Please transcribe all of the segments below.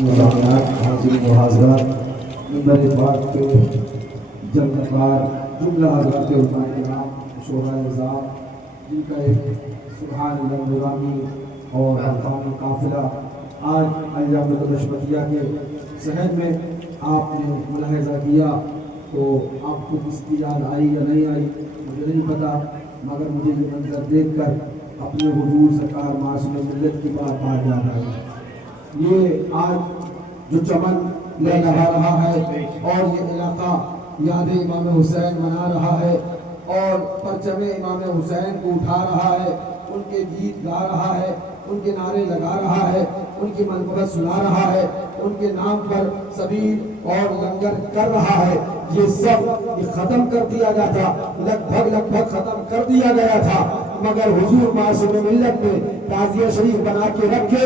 حاضر و حاضرات، منبر پاک پہ جنتکار جملہ حضرات علماء کرام، شہدائے اعزام، جن کا ایک سبحان اللہ نورانی اور الفاظ قافلہ آج ایام نشبتیہ کے صحن میں آپ نے ملاحظہ کیا، تو آپ کو کس کی یاد آئی یا نہیں آئی مجھے نہیں پتا، مگر مجھے یہ منظر دیکھ کر اپنے حضور سرکار معصوم ملت کی بات آ جا رہا ہے۔ یہ آج جو چمن لہرا رہا ہے اور یہ علاقہ یاد امام حسین منا رہا ہے اور پرچم امام حسین کو اٹھا رہا ہے، ان کے گیت گا رہا ہے، ان کے نعرے لگا رہا ہے، ان کی منقبت سنا رہا ہے، ان کے نام پر سبیل اور لنگر کر رہا ہے، یہ سب ختم کر دیا گیا تھا، لگ بھگ ختم کر دیا گیا تھا، مگر حضور معصوم ملت نے تعزیہ شریف بنا کے رکھے،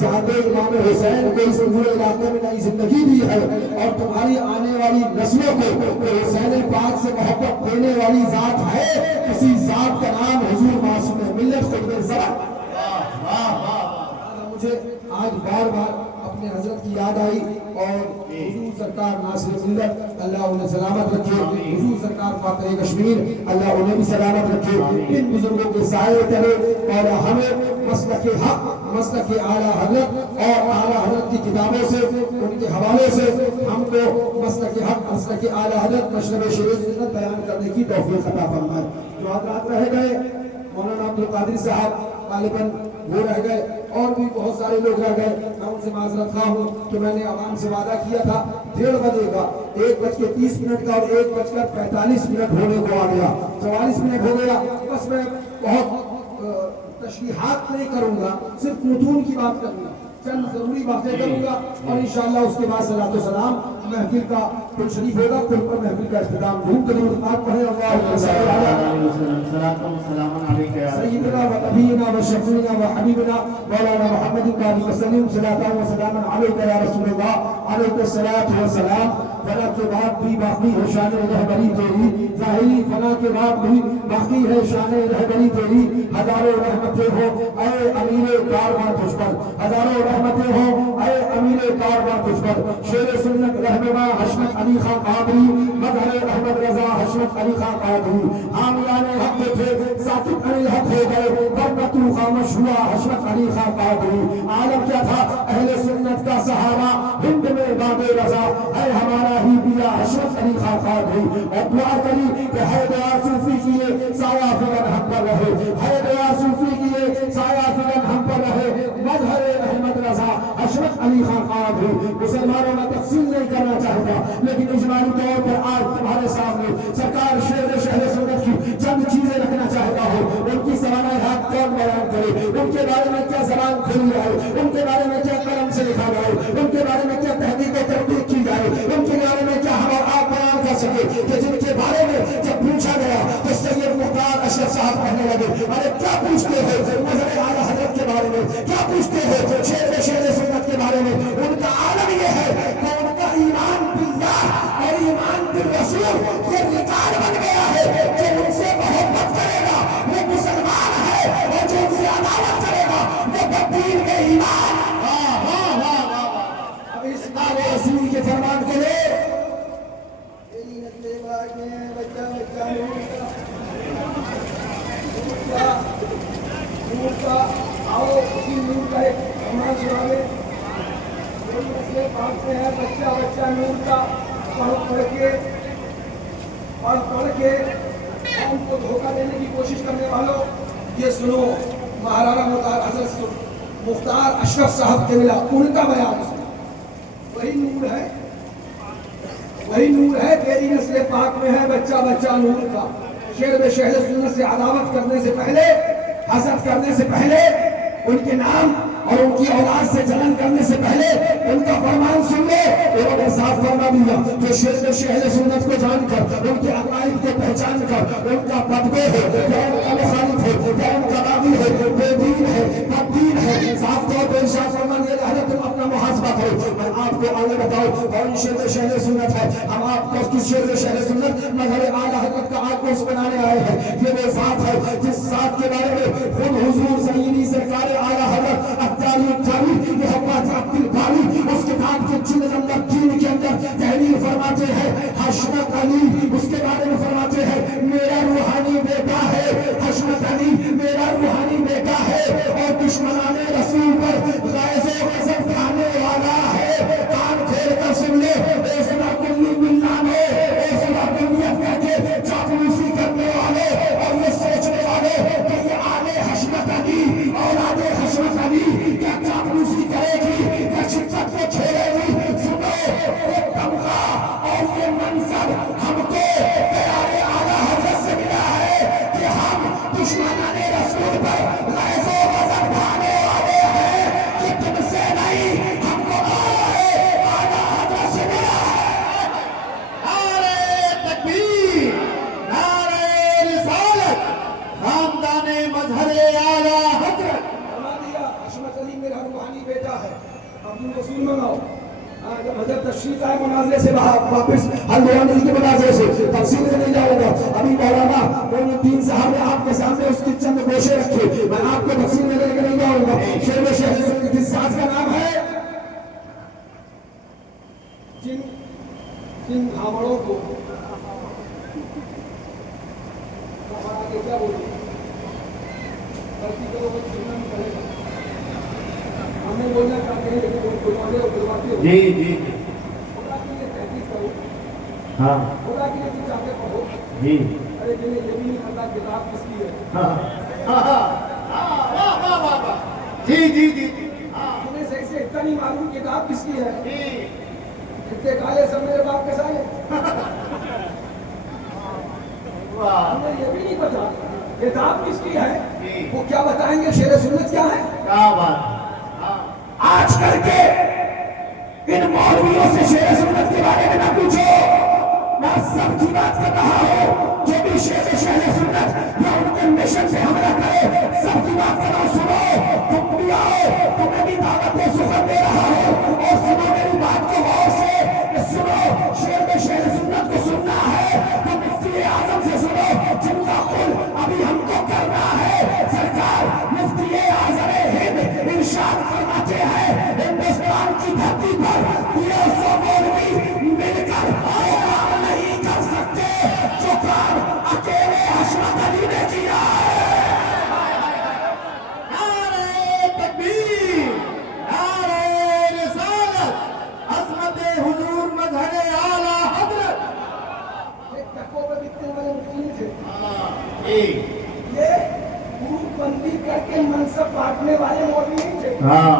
ذات امام حسین کو اس پورے علاقے میں نئی زندگی دی ہے، اور تمہاری آنے والی نسلوں کو حسین پاک سے محبت دینے والی ذات ہے، اسی ذات کا نام حضور معصوم ملت خود زبان۔ مجھے آج بار بار اپنے حضرت کی یاد آئی، اور حضور سرکار ناصر ملت اللہ انہیں سلامت رکھے، حضور سرکار فاتح کشمیر اللہ انہیں بھی سلامت رکھے، ان بزرگوں کے سائے تلے اور ہمیں مسلک حق، مسلک اعلیٰ حضرت اور اعلیٰ حضرت کی کتابوں سے، ان کے حوالے سے ہم کو مسلک حق، مسلک اعلیٰ حضرت مشرب شریعت سنت بیان کرنے کی توفیق عطا فرمائے۔ جو حضرات رہ گئے، مولانا عبدالقادر صاحب غالباً وہ رہ گئے، اور بھی بہت سارے لوگ رہ گئے، میں ان سے معذرت خواہ ہوں کہ میں نے عوام سے وعدہ کیا تھا 1:30 بجے کا، 1:30 کا اور 1:45 ہونے کو آ گیا، 44 منٹ ہو گیا، بس میں بہت تشریحات نہیں کروں گا، صرف متون کی بات کروں گا، چند ضروری باتیں کروں گا، اور انشاءاللہ اس کے بعد صلاۃ و سلام محفل کا کل شریف ہوگا، کل پر محفل کا اختتام دھوم درود آپ پڑھیں، اللہم صل علی سیدنا و نبینا و شفیعنا و حبیبنا مولانا محمد و سلیم، صلاۃ و سلام علیک یا رسول اللہ، علیک الصلاۃ والسلام۔ فنا کے بعد بھی باقی ہے شان رہبری تیری، ظاہری فنا کے بعد بھی باقی ہے شان رہبری تیری، ہزاروں رحمتیں ہو اے امیر کارواں تجھ پر، ہزاروں رحمتیں ہو اے امیر کارواں تجھ پر، شیر سنت رہنما حشمت علی خان قادری، مظہر احمد رضا حشمت علی خان قادری، حامیان حق تھے ساکت علی حق ہو گئے، ورنہ تو خاموش ہوا حشمت علی خان قادری۔ عالم کیا تھا اہل سنت کا سہارا، ہند میں باب رضا ہے ہمارا ہی پیا حشمت علی خان قادری، اور دعا کری کہ ہے دعا صوفی کیے سایہ فگن ہم پر رہے، ہے دعا صوفی کیے سایہ فگن ہم پر رہے، مظہر احمد رضا حشمت علی خان قادری۔ مسلمانوں میں تقسیم نہیں کرنا چاہتا، لیکن اجمالی طور پر آج تمہارے سامنے سرکار شہر سنت کی چند چیزیں رکھنا چاہتا ہوں، ان کی صلاحیت کون بیان کرے، ان کے بارے میں کیا زبان کھلی جائے، ان کے بارے میں کیا قلم سے لکھا جائے، ان کے بارے میں کیا تحقیق و تحقیق کی جائے، ان کے بارے میں کیا ہم اور آپ بیان کر سکے، کہ جن کے بارے میں جب پوچھا گیا تو سید مختار اشرف صاحب کہنے لگے، ارے کیا پوچھتے ہو مظہر اعلیٰ حضرت کے بارے میں، کیا پوچھتے ہو شیر سنت کے بارے میں۔ ان کا عالم یہ ہے کہ ان کا ایمان باللہ اور ایمان بالرسول یہ ریکارڈ بن گیا ہے، جو ان سے محبت کرے گا وہ مسلمان ہے، اور جو ان سے عداوت کرے گا وہ بدین کے ایمان۔ اب اس نام رسول کے فرمان کے لئے نور کا آؤ اسی نور کا ایک فرمان سنا لیں، کوئی مسئلے پانچ میں ہے بچہ نور کا پڑھ کے قوم کو دھوکہ دینے کی کوشش کرنے والوں یہ سنو، مہارانا حضرت مختار اشرف صاحب کے ملا ان کا بیان سنو، وہی نور ہے تیری نسل پاک میں ہے بچہ نور کا، شعر میں شہر سنت سے عداوت کرنے سے پہلے، حسد کرنے سے پہلے، ان کے نام اور ان کی اولاد سے جلن کرنے سے پہلے ان کا فرمان سن لے، انہوں نے صاف فرما دیا کہ شہر سنت کو جان کر، ان کے عقائد کو پہچان کر، ان کا بدبے ہے یا ان کا مخالف ہے یا ان کا باغی ہے، بے دین ہے، بد دین ہے، صاف طور پر ارشاد فرما دیا حضرت تم اپنا محاسبہ کرو، میں آپ کو آگے بتاؤ کون شہر سنت ہے۔ ہم آپ کو کس شہر سنت مظہر اعلیٰ حضرت کا آگوش بنانے آئے ہیں، یہ وہ ذات ہے جس ذات کے بارے میں خود حضور سیدی سرکار اعلیٰ حضرت التاریخ محمد عبد الباری اس کے عشرت کو چھوڑے نہیں. سنو وہ تمغہ اور یہ منصب ہم کو پیارے اعلیٰ حضرت سے ملا ہے کہ ہم دشمنان رسول پر غیظ و غضب ڈھانے والے ہیں. یہ تم سے نہیں، ہم کو اعلیٰ حضرت سے ملا ہے. نعرہ تکبیر، نعرہ رسالت، خاندان مظہر اعلیٰ حضرت. فرما دیا عصمت علی میرا روحانی بیٹا ہے، عبد الرسول منگاؤ. جب حضرت تشریف آئے مناظرے سے واپس حلوانی کے مناظرے سے تفصیل میں نہیں جاؤں گا. ابھی مولانا معین الدین صاحب نے آپ کے سامنے اس کی چند گوشے رکھے، میں آپ کو تفصیل میں لے کے نہیں جاؤں گا. شعر میں شہر کی ساز کا نام ہے جن بھاوڑوں کو آگے کیا بولے ہمیں بولنا چاہتے ہیں لیکن جی جی جی خدا کے لیے تحقیق کرو، ہاں خدا کے لیے کچھ چاہتے پڑھو. جی ارے جنہیں یہ بھی نہیں پتا کتاب کس کی ہے، ہاں واہ واہ واہ واہ. جی جی جی جی انہیں صحیح سے اتنا نہیں معلوم کتاب کس کی ہے. جی اتنے کالے سب میرے باپ کے سائے. واہ ہمیں یہ بھی نہیں پتا کتاب کس کی ہے. جی وہ کیا بتائیں گے شعر سنت کیا ہے. کیا بات. آج کر کے ان مولویوں سے شعر سنت کے بارے میں نہ پوچھو. میں سب کی بات کر رہا ہوں جو بھی شعر سنت یا ان کے مشن پہ حملہ کرے، سب کی بات کر رہا ہوں. سنو تم بھی آؤ، تمہیں بھی دعوت سخن دے رہا ہوں. اور سنو میری بات کو غور سے کہ سنو شعر سنت کو سننا ہے تو مفتی اعظم سے سنو جن کا قول ابھی ہم کو کرنا ہے. سرکار مفتی اعظم ہند ارشاد فرماتے ہیں ہندوستان کی دھرتی پر 150 مولوی مل کر وہ کام نہیں کر سکتے جو کام اکیلے عصمت علی نے کیا ہے. نعرہ تکبیر، نعرہ رسالت، عظمت حضور مظہر اعلیٰ حضرت. ایک ٹکوں پہ بکنے والے مفتی تھے، جی یہ گروپ بندی کر کے منصب بانٹنے والے مولوی نہیں تھے. ہاں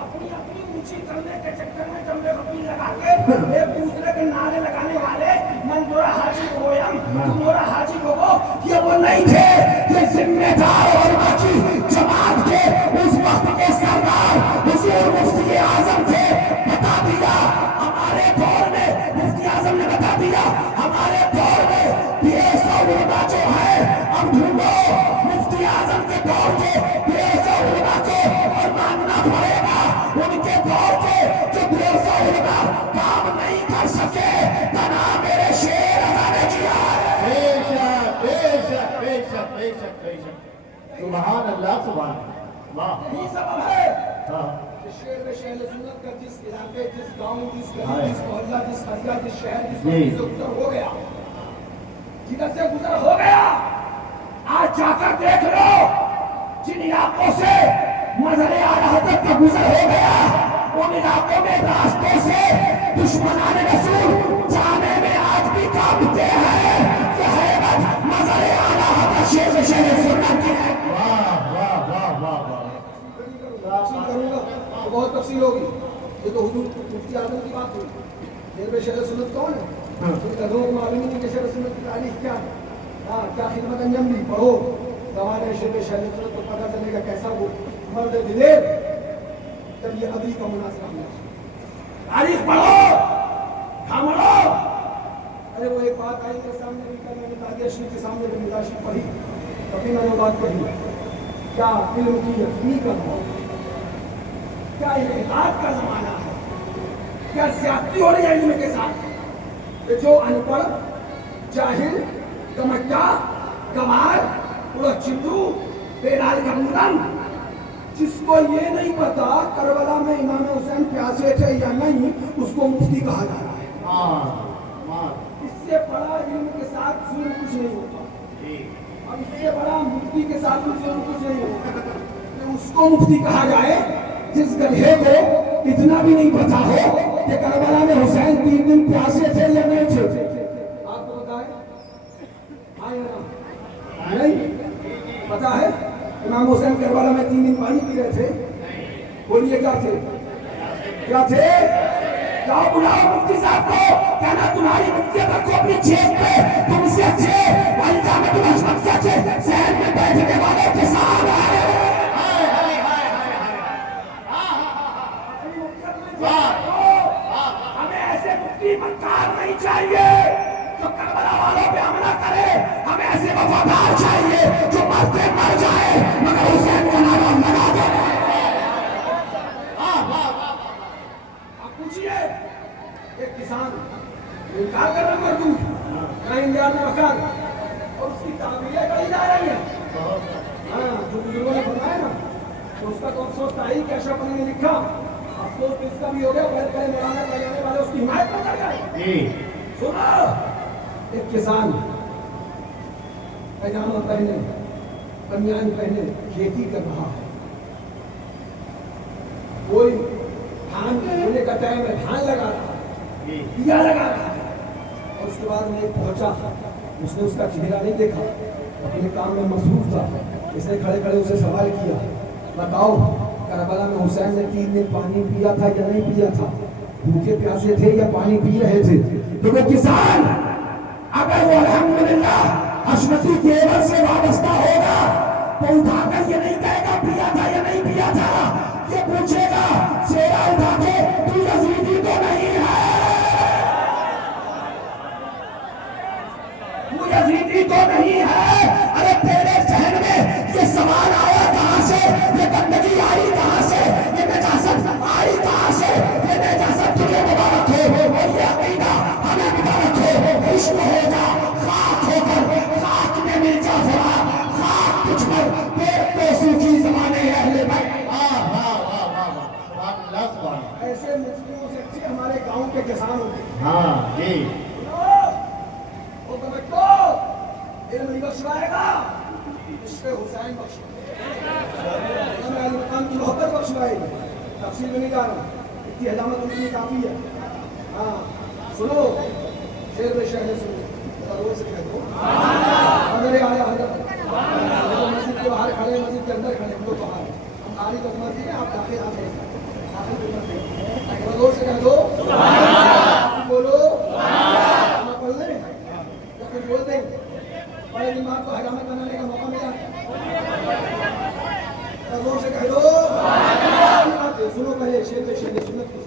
اپنی اپنی اونچی کرنے کے چکر میں جملے بپی لگا کے ایک دوسرے کے نعرے لگانے والے منظورہ حاجی گویم تمہورا حاجی گو یہ وہ نہیں تھے. یہ ذمہ دار علماء کی جماعت کے اس وقت کے سردار حضور مفتی اعظم تھے. بتا دیا ہمارے دور میں، مفتی اعظم نے بتا دیا ہمارے دور میں 150 علماء جو ہے ہم ڈھونڈو مفتی اعظم کے دور کے 150 علماء کو اور ماننا پڑے گا ان کے دور کے جو 150 علماء کام نہیں کر سکے. تنا میرے شیر ادا نے کیا ہے. بے شک بے شک بے شک بے شک بے شک. سبحان اللہ سبحان اللہ. واہ یہی سبب ہے ہاں شعر میں شہر سنت کا جس علاقے، جس گاؤں، جس گلی، جس محلہ، جس قريہ، جس شہر، جس بستی سے گزر ہو گیا، جدھر سے گزر ہو گیا، آج جا کر دیکھ لو جن علاقوں سے مظہر اعلیٰ حضرت کا گزر ہو گیا ان علاقوں میں راستوں سے دشمنان رسول جانے میں آج بھی کانپتے ہیں. یہ حیبت مظہر اعلیٰ حضرت شعر سنت کی ہے. واہ واہ واہ واہ واہ. تفصیل کروں گا تو بہت تفصیل ہوگی. یہ تو حضور مفتی اعظم کی بات ہوئی. میرے پہ شہر سنت کون ہے؟ ان لوگوں کو معلوم نہیں کہ شہر سنت کی تاریخ کیا ہے. ہاں کیا خدمت انجام دی پڑھو زمانے شہر سنت تو پتہ چلے گا کیسا وہ مرد دلیر جب یہ ابھی کا مناظرہ ہوا. تاریخ پڑھو تھامڑو. ارے وہ ایک بات آئی میرے سامنے بھی کل میں نے تاجر شریف کے سامنے بھی مداشی پڑھی تبھی میں نے بات کہی کیا علم کی یقینی کا ہو، کیا انحطاط کا زمانہ ہے، کیا زیادتی ہو رہی ہے علم کے ساتھ. کہ جو ان پڑھ جاہل کمٹا گوار پورا چندو بے رائے کا مورن، جس کو یہ نہیں پتا کربلا میں امام حسین پیاسے تھے یا نہیں اس کو مفتی کہا جا رہا ہے. اس سے بڑا علم کے ساتھ ظلم کچھ نہیں ہوتا. اب اس سے بڑا مفتی کے ساتھ ظلم کچھ نہیں ہوتا کہ اس کو مفتی کہا جائے جس گدھے کو اتنا بھی نہیں پتا ہو کہ کربلا میں حسین 3 دن پیاسے تھے یا نہیں تھے. آپ کو بتائیں نہیں پتا ہے امام حسین کربلا میں 3 دن پانی پی رہے تھے. بولیے کیا تھے؟ کیا تھے؟ جاؤ بلاؤ مفتی صاحب کو، کہنا تمہاری مفتیت رکھو اپنی جیب پہ، تم سے اچھے بھائی جامع الحشمت کے اچھے ذہن میں بیٹھنے والے کسان ہیں۔ ہمیں ایسے مفتی مکار نہیں چاہیے جو کربلا والوں پہ حملہ کرے، ہمیں ایسے وفادار چاہیے جو مرتے مر جائے مگر حسین کا نام لگا دے۔ آپ پوچھئے ایک کسان انکار کر رہا مردو نہ انڈیا میں مکان اور اس کی تعبیریں کہی جا رہی ہیں، ہاں جو بزرگوں نے فرمایا نا تو اس کا تو افسوس تھا ہی کہ اشرف علی نے لکھا، افسوس تو اس کا بھی ہو گیا پہلے پہلے مولانا بجانے والے اس کی حمایت میں کر گئے۔ سنا ایک کسان پائجامہ پہنے بنیان پہنے کھیتی کر رہا ہے، کوئی دھان ہونے کا ٹائم ہے، دھان لگا رہا ہے، دیا لگا رہا ہے، اور اس کے بعد میں پہنچا، اس نے اس کا چہرہ نہیں دیکھا، اپنے کام میں مصروف تھا، اس نے کھڑے کھڑے اسے سوال کیا، بتاؤ کربلا میں حسین نے 3 دن پانی پیا تھا یا نہیں پیا تھا، بھوکے پیاسے تھے یا پانی پی رہے تھے؟ تو وہ کسان اگر وہ الحمدللہ حشمتی کیول سے وابستہ ہوگا تو اٹھا کر یہ نہیں کہے گا پیا تھا یا نہیں پیا تھا، یہ پوچھے گا چہرہ اٹھا کے تو یزیدی تو نہیں ہے، تو یزیدی تو نہیں ہے؟ ارے تیرے ذہن میں یہ سوال آیا کہاں سے، یہ گندگی آئی کہاں سے، یہ نجاست آئی کہاں سے؟ یہ نجاست تجھے مبارک ہو اور یہ عقیدہ ہمیں مبارک ہو، عشق ہوگا خاک ہو کر خاک میں مل جا فرا، خاک تجھ پر پیٹ تو سوکھی زمانے اہل بیت۔ ایسے مفتیوں سے اچھے ہمارے گاؤں کے کسان ہوتے ہیں۔ ہاں جی وہ کمٹو علم نہیں بخشوائے گا، عشق حسین بخشوائے گا، علی مقام کی محبت بخشوائے گی، تفصیل میں نہیں جا رہا، اتنی حجامت ان کی کافی ہے۔ ہاں سنو شیر بے شہر سنو، روز سے کہہ دو اگر آیا حضرت مسجد کے باہر کھڑے، مسجد کے اندر کھڑے، ہم لوگ باہر، ہم خالی تو مرضی ہیں، آپ داخل آ گئے، زور سے کہہ دو بولو، ہم پڑھ لیں یا کچھ بول دیں، بڑے دماغ کو حجامت بنانے کا موقع ملا، زور سے کہہ دو، سنو پہلے شیر پہ شیر سنت کی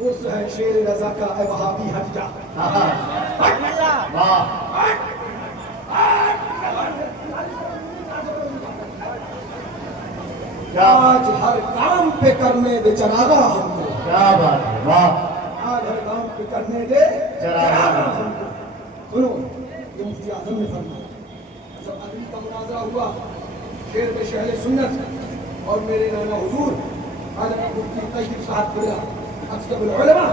اس ہے شیر رضا کا اے وہابی ہٹ جا، آج ہر کام پہ کرنے دے چراغا ہم کو، کیا بات ہے، واہ، آج ہر کام پہ کرنے دے چراغا ہم کو۔ سنو یہ مفتی اعظم نے فرمایا جب عدلی کا مناظرہ ہوا شیر پہ شہر سنت اور میرے نانا حضور حضرت مفتی طیب صاحب قبلہ اکثر العلماء،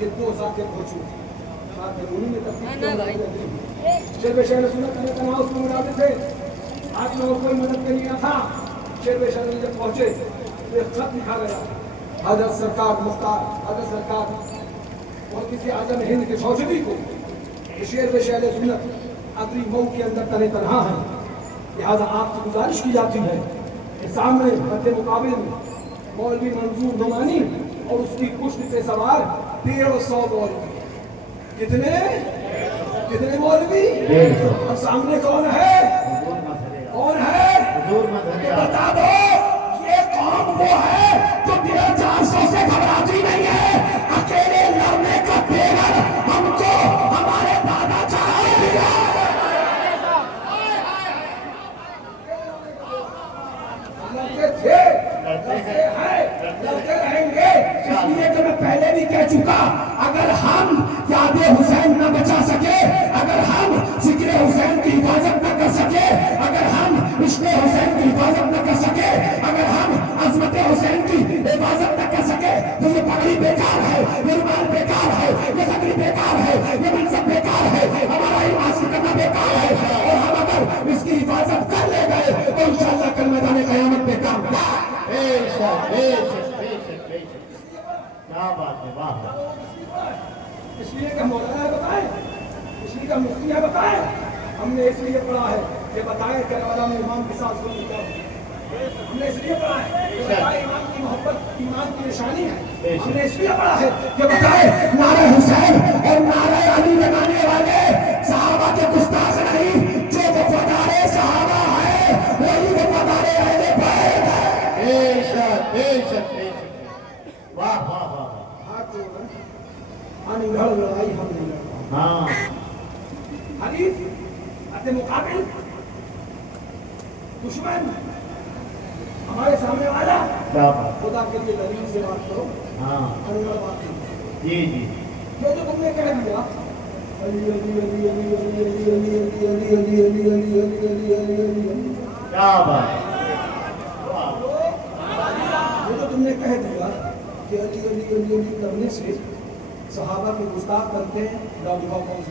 یہ 2 ذاتیں موجود تھیں، انہوں نے ترتیب شیر پہ شہر سنت نے تنہا اس میں مناظر تھے، آج لوگوں کوئی مدد کے لیے نہ تھا، شیر بے شہر جب پہنچے تو ایک خط لکھا گیا، حضرت سرکار مختار، حضرت سرکار اور کسی اعظم ہند کے چوچبی کو شیر بے شہر سنت عدلی مئو کے اندر تنہ تنہا ہے، لہذا آپ سے گزارش کی جاتی ہے کہ سامنے مد مقابل میں مولوی منظور نعمانی اور اس کی پشت پہ سوار 150 مولوی، کتنے مولوی، اور سامنے کون ہے، کون ہے، بتا دو، یہ قوم وہ ہے جو 450 سے گھبراتی نہیں ہے، اکیلے لڑنے کا تیور ہم کو ہمارے دادا چاہے دیا، لڑتے تھے، لڑتے ہیں، لڑتے رہیں گے، اس لیے کہ میں پہلے بھی کہہ چکا، اگر ہم یاد حسین نہ بچا سکے، اگر ہم ذکر حسین کی حفاظت نہ کر سکے، اگر ہم عشق حسین کی حفاظت نہ کر سکے، اگر ہم عظمت حسین کی حفاظت نہ کر سکے تو یہ پگڑی بیکار ہے، یہ رومال بیکار ہے، یہ سگڑی بیکار ہے، یہ منصب بیکار ہے، ہمارا علم حاصل کرنا بیکار ہے، اور ہم اگر اس کی حفاظت کر لے گئے تو انشاءاللہ کل میدان قیامت پہ کام کیا کیا بات ہے، واہ، اس لیے کہ مولانا بتائیں، اس لیے کہ مفتی ہے بتائیں، ہم نے اس لیے پڑھا ہے کہ بتائیں کربلا میں امام کے ساتھ ظلم کیا، ہم نے اس لیے پڑھا ہے کہ بتائیں امام کی محبت کی ایمان کی نشانی ہے. ہم نے اس لیے پڑھا ہے کہ بتائے نعرہ حسین اور نعرہ علی لگانے والے صحابہ کے گستاخ نہیں، جو وفادار صحابہ ہے وہی وفادار اہل بیت ہے. بے شک بے شک بے شک. واہ واہ واہ. ہاتھ جوڑنا آنی لڑ لڑائی ہم نہیں لڑتا. ہاں حریف اپنے مقابل دشمن ہمارے سامنے والا کیا بات. خدا کے لیے دلیل سے بات کرو. ہاں انور بات کرو. جی جی جو تم نے کہہ دیا علی علی علی علی علی علی علی علی علی علی علی علی علی علی علی علی. کیا بات. یہ تو تم نے کہہ دیا کہ علی علی علی علی کرنے سے صحابہ کے گستاخ بنتے ہیں. کون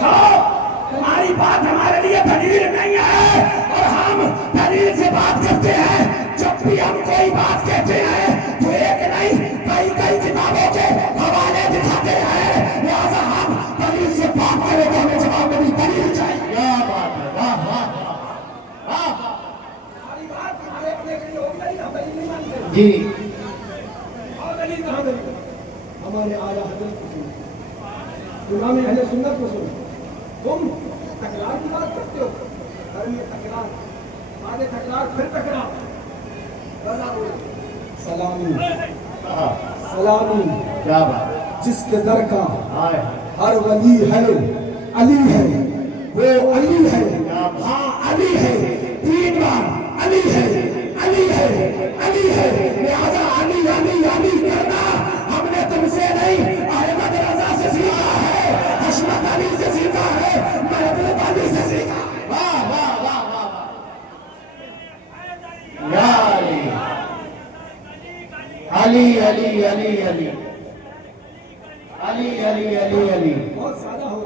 سا تمہاری بات ہمارے لیے دلیل نہیں ہے اور ہم دلیل سے بات کرتے ہیں. جب بھی ہم کوئی بات کہتے ہیں تو ایک نہیں کئی کئی کتابوں کے حوالے دکھاتے ہیں. لہذا ہم دلیل سے بات کریں تو ہمیں جواب میں بھی دلیل چاہیے. کیا بات ہے. واہ واہ واہ. ہماری بات ہمارے اپنے کے لیے ہوگی نہیں، ہم دلیل نہیں مانتے. جی اور دلیل کہاں دلیل ہمارے اعلیٰ حضرت کو سنو، امام اہل سنت کو سنو. تم تکرار کی بات کرتے ہو، گھر میں تکرار، بعد تکرار پھر تکرار. سلامی سلامی کیا بات. جس کے در کا آئے ہر ولی ہے علی ہے، وہ علی ہے. ہاں علی ہے، 3 بار علی ہے علی ہے علی ہے. لہذا علی علی علی کرنا ہم نے تم سے نہیں احمد رضا سے سیکھا ہے، حشمت علی سے سیکھا ہے، محبوب علی سے سیکھا ہے. واہ واہ واہ واہ. یا علی علی علی علی علی علی علی علی علی. بہت سادہ ہو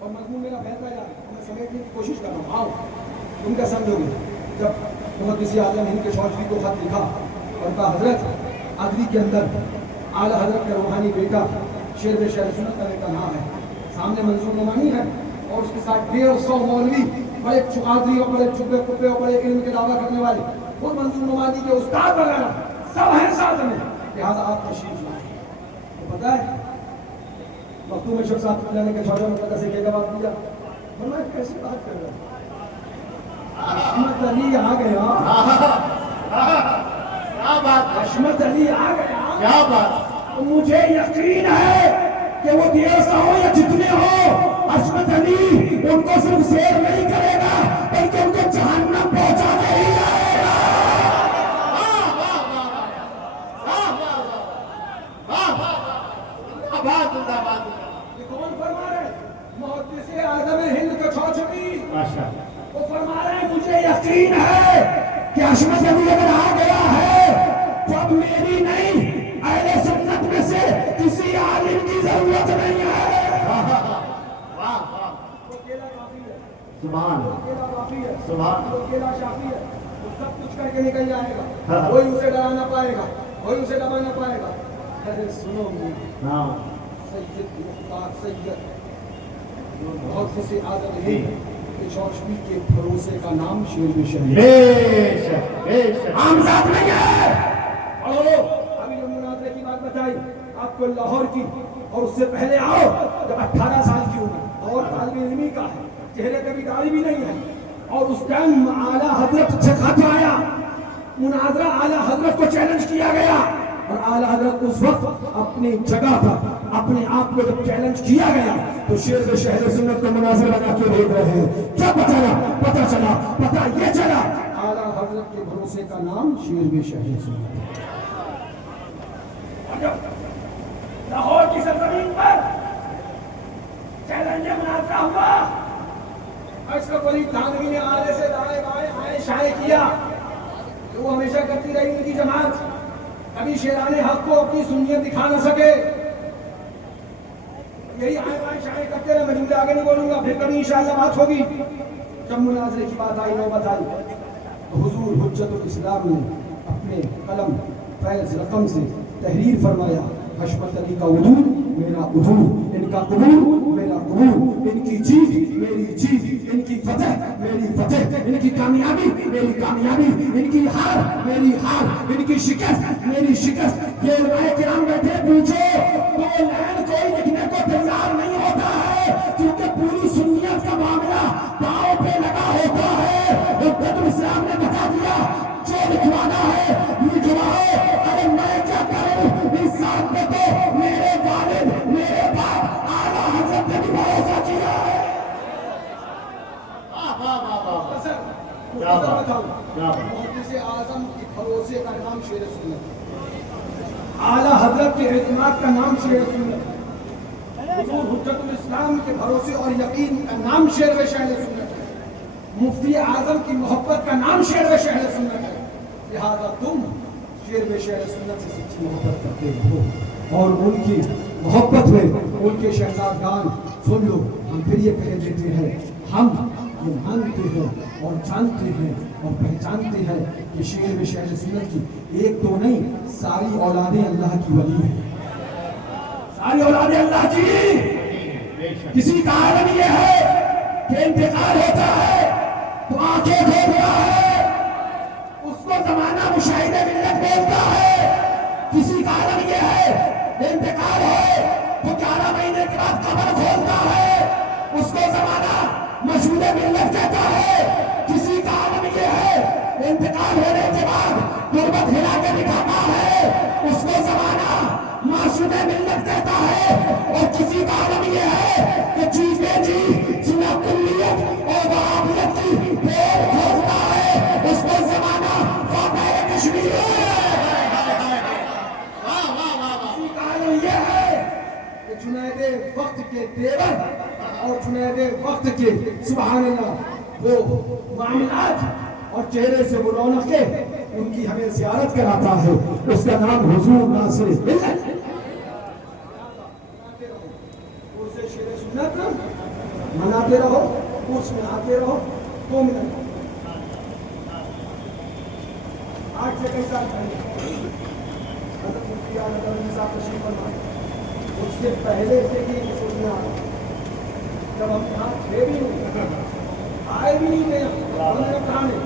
اور مضمون میرا بہتر جا رہا ہے. میں سمجھنے کی کوشش کر رہا ہوں. آؤ تم کیا سمجھو گے؟ جب محدث اعظم ہند کے شوشوی کو خط لکھا اور کہا حضرت عدوی کے اندر اعلیٰ حضرت کا روحانی بیٹا شیر شہر سنت کرنے کا نام ہے، سامنے منظور نعمانی ہے اور اس کے ساتھ 150 مولوی بڑے چقادری اور بڑے چپے کپے اور بڑے علم کے دعویٰ کرنے والے، خود منظور نعمانی کے استاد وغیرہ سب ہیں ساتھ میں. لہٰذا آپ تشریف لائیں. تو پتہ ہے مختوم میں شخص آپ نے کہ چھوٹا مطلب سے کیا جواب دیا؟ فرمایا کیسی بات کر رہا ہے، حشمت علی آ گیا. کیا بات. حشمت علی آ گیا. کیا بات. تو مجھے یقین ہے کہ وہ 150 ہو یا جتنے ہو، حشمت علی ان کو صرف سیر نہیں کرے گا بلکہ ان کو جہنم پہنچانے ہی آئے گا. یہ کون فرما رہے ہیں؟ محدث اعظم ہند کا چھوچھوی. وہ فرما رہے ہیں مجھے یقین ہے کہ حشمت علی اگر آ گیا ہے تو اب میری نہیں اہل سنت میں سے کسی عالم کی ضرورت نہیں ہے. وہ اکیلا کافی ہے، سبحان وہ اکیلا کافی ہے، سبحان. وہ اکیلا شافی ہے. وہ سب کچھ کر کے نکل جائے گا، کوئی اسے ڈرا نہ پائے گا، کوئی اسے دبا نہ پائے گا. ارے سنو ہاں سید مختار سید محدث اعظم ہند کے شوشوی کے بھروسے کا نام شیر شہید. بے شک بے شک. عام ذات نہیں ہے. اور ابھی جو مناظرے کی بات بتائی آپ کو لاہور کی، اور اس سے پہلے آؤ جب 18 سال کی عمر اور طالب علمی کا ہے، چہرے پہ بھی داڑھی بھی نہیں ہے، اور اس ٹائم اعلیٰ حضرت سے خط آیا، مناظرہ اعلیٰ حضرت کو چیلنج کیا گیا، اور اعلیٰ حضرت اس وقت اپنی جگہ پر اپنے آپ کو جب چیلنج کیا گیا تو شیر شہر سنت کو مناظر بنا کے بھیج رہے ہیں. کیا پتہ چلا پتہ یہ چلا اعلیٰ حضرت کے بھروسے کا نام شیر شہر سنت. لاہور کی سرزمین پر چیلنج مناظرہ ہوا. اشرف علی تھانوی نے آلے سے دائیں بائیں آئے شائع کیا کہ وہ ہمیشہ کرتی رہی ان کی جماعت، کبھی شیران حق کو اپنی سنیت دکھا نہ سکے. یہی آئے بائیں شائع کرتے رہے. میں جملے آگے نہیں بولوں گا، پھر کبھی انشاءاللہ بات ہوگی. جب مناظرے کی بات آئی، نوبت آئی، تو حضور حجت الاسلام نے اپنے قلم فیض رقم سے تحریر فرمایا حشمت علی کا وجود میرا وجود، ان کا قبول میرا قبول، ان کی جیت میری جیت، ان کی فتح میری فتح، ان کی کامیابی میری کامیابی، ان کی ہار میری ہار، ان کی شکست میری شکست۔ یہ علماء کرام بیٹھے پوچھو تو لائن کوئی لکھنے کو تیار نہیں ہوتا ہے، کیونکہ پوری سنیت کا معاملہ پاؤں پہ لگا ہوتا ہے۔ حجت الاسلام نے بتا دیا جو لکھوانا ہے لکھواؤ، ارے میں کیا کروں اس ساتھ پہ تو میرے والد میرے باپ اعلیٰ حضرت نے بھی بھروسہ کیا ہے۔ محدث اعظم کے بھروسے کا نام شیر سنت، اعلیٰ حضرت کے اعتماد کا نام شیر سنت، حضور حجت الاسلام کے بھروسے اور یقین کا نام شیر و شہر سنت ہے، مفتی اعظم کی محبت کا نام شیر و شہر سنت ہے۔ لہذا تم شیر و شہر سنت سے سچی محبت کرتے ہو، اور ان کی محبت میں ان کے شہزادگان سن لو، ہم پھر یہ کہہ دیتے ہیں، ہم یہ مانتے ہیں اور جانتے ہیں اور پہچانتے ہیں کہ شیر و شہر سنت کی ایک تو نہیں ساری اولادیں اللہ کی ولی ہیں، ساری اولادیں اللہ کی۔ کسی کا عالم یہ ہے کہ انتقال ہوتا ہے تو آنکھیں کھولتا ہے، اس کو زمانہ مشاہدہ ملت بولتا ہے۔ کسی کا عالم یہ ہے انتقال ہے تو 11 مہینے کے بعد قبر کھولتا ہے، اس کو زمانہ مشہود ملت کہتا ہے۔ کسی کا عالم یہ ہے انتقال ہونے کے بعد غربت ہلا کے دکھاتا ہے، اس کو زمانہ معصوم ملت کہتا ہے۔ اور کسی کا عالم یہ ہے کہ چیزیں جی سنا کلیت اور وہابیت کی پھیر کھولتا ہے، اس کو زمانہ فاتح کشمیر ہے۔ کسی کا عالم یہ ہے کہ جنید وقت کے تیور اور جنید وقت کے سبحان اللہ وہ معاملات اور چہرے سے وہ رونقیں ان کی ہمیں زیارت کراتا ہے، اس کا نام حضور ناصر ملت۔ اسے شیر سنت مناتے رہو، اس میں آتے رہو، 2 منٹ۔ آج سے کئی سال پہلے حضرت مفتی اعلیٰ حضرت صاحب تشریف فرمائے، اس سے پہلے سے ہی سوچنا جب ہم یہاں تھے بھی نہیں، آئے بھی نہیں تھے، ہم نے کہا نہیں،